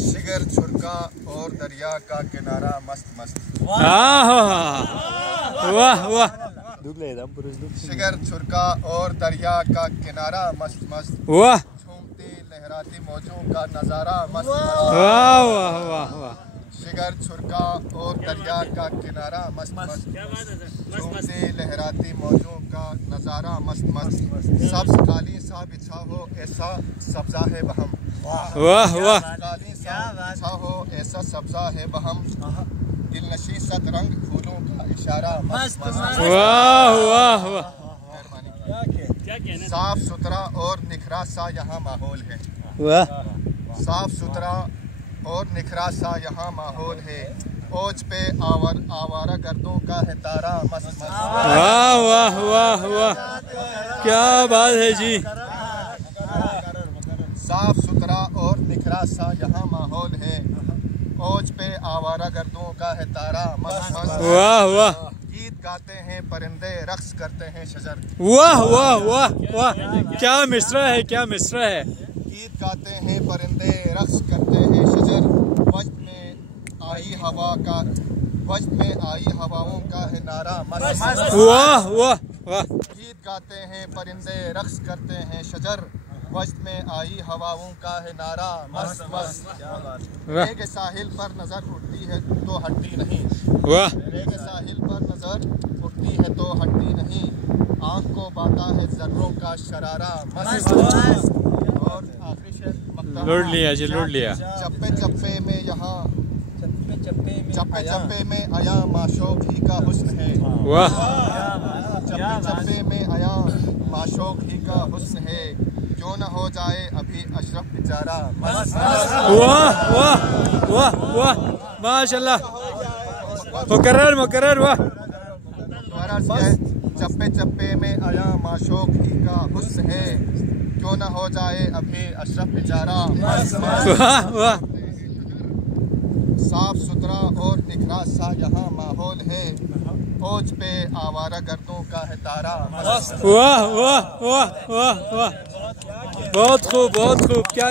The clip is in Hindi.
शिगर छुरका और दरिया का किनारा मस्त मस्त। वाह वाह। शिगर छुरका और दरिया का किनारा मस्त मस्त। वाह। झूमती लहराती मौजों का नजारा मस्त मस्त। वाह वाह वाह वाह। शिगर छुरका और दरिया का किनारा मस्त मस्त। झूमती लहराती मौजों का नजारा मस्त मस्त। सब्ज काली सा बिछा हो ऐसा सब्जा है बहम। वाह वाह। काली सा बिछा हो ऐसा सब्जा है बहम। दिलनशी सतरंग फूलों का इशारा मस्त मस्त। वाह वाह वाह। साफ सुथरा और निखरा सा यहाँ माहौल है। वाह। साफ सुथरा और निखरा सा यहाँ माहौल है। ओज पे आवारा गर्दों का है तारा मस्त मस्त। वाह वाह वाह वाह, क्या बात है जी। साफ सुथरा और निखरा सा यहाँ माहौल है। ओज पे आवारा गर्दों का है तारा मस्त मस्त। वाह वाह। गीत गाते हैं परिंदे रक्स करते हैं शजर। वाह वाह वाह वाह, क्या मिसरा है, क्या मिसरा है। गीत गाते हैं परिंदे रक्स करते हैं शजर। वक्त में आई हवाओं का है नारा मस्त मस्त। वाह वाह वाह। गीत गाते हैं परिंदे रक्स करते हैं शजर। वक्त में आई हवाओं का है नारा मस्त मस्त। रेग साहिल पर नजर उठती है तो हटती नहीं। वाह। रेग साहिल पर नजर उठती है तो हटती नहीं। आँख को बाता है जर्रों का शरारा मस्त मस्त। और आखिरी शेर लूट लिया जी, लूट लिया। चप्पे चप्पे में यहाँ चप्पे चप्पे में आया माशोक ही का हुस्न है। वाह। चप्पे चप्पे में आया माशोक ही का हुस्न है। क्यों न हो जाए अभी अशरफ बेचारा मस्त मस्त। वाह वाह वाह वाह, माशाल्लाह। मुकर्रर मुकर्रर। वाह। चप्पे चप्पे में आया माशोक ही का हुस्न है। क्यों न हो जाए अभी अशरफ बेचारा मस्त मस्त। वाह वाह। साफ सुथरा और निखरा सा यहाँ माहौल है। ओज पे आवारा गर्दों का है तारा मस्त। वाह वाह वाह वाह वाह, बहुत खूब बहुत खूब। क्या